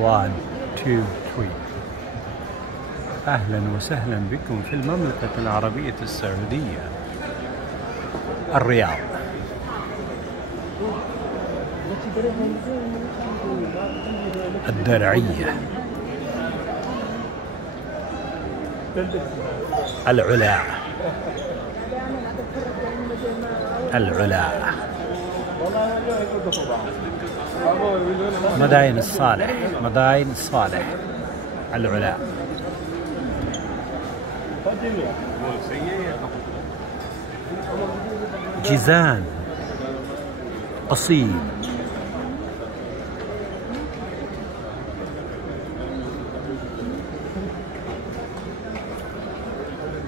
1 2 3. أهلا وسهلا بكم في المملكة العربية السعودية، الرياض. الدرعية، العلا، العلا، مداين الصالح، مداين الصالح، العلا، جيزان، قصيم،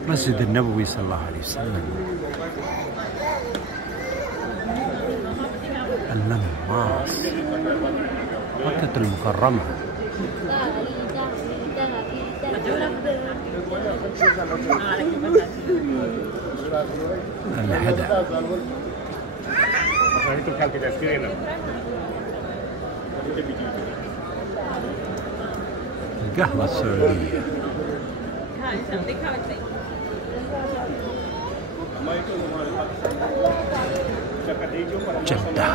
مسجد النبوي صلى الله عليه وسلم، النماص، مكة المكرمة، الهدى، القهوة السعودية، جدة،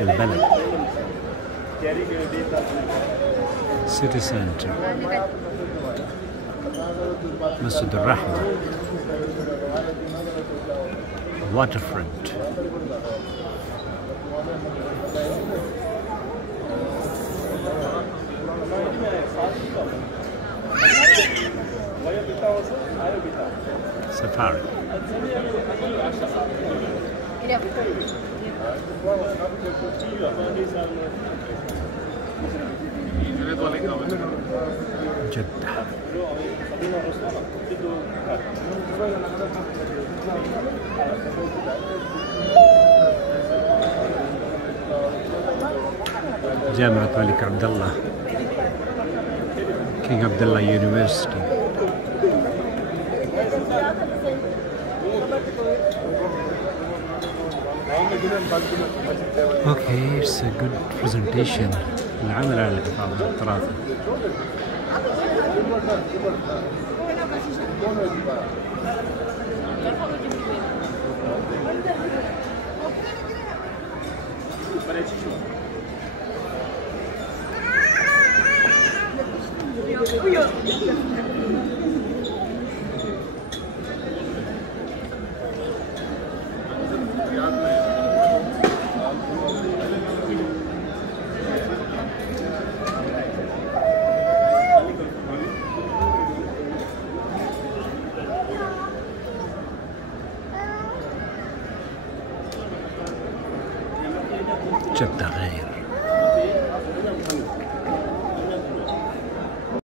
البلد، سيتي سنتر، مسجد الرحمة، واتر فرونت، سفاري، جدة، جامعة الملك عبد الله، كينج عبد الله يونيفرسيتي. Okay, it's a good presentation. العمل على الحفاظ على التراث. جدة غير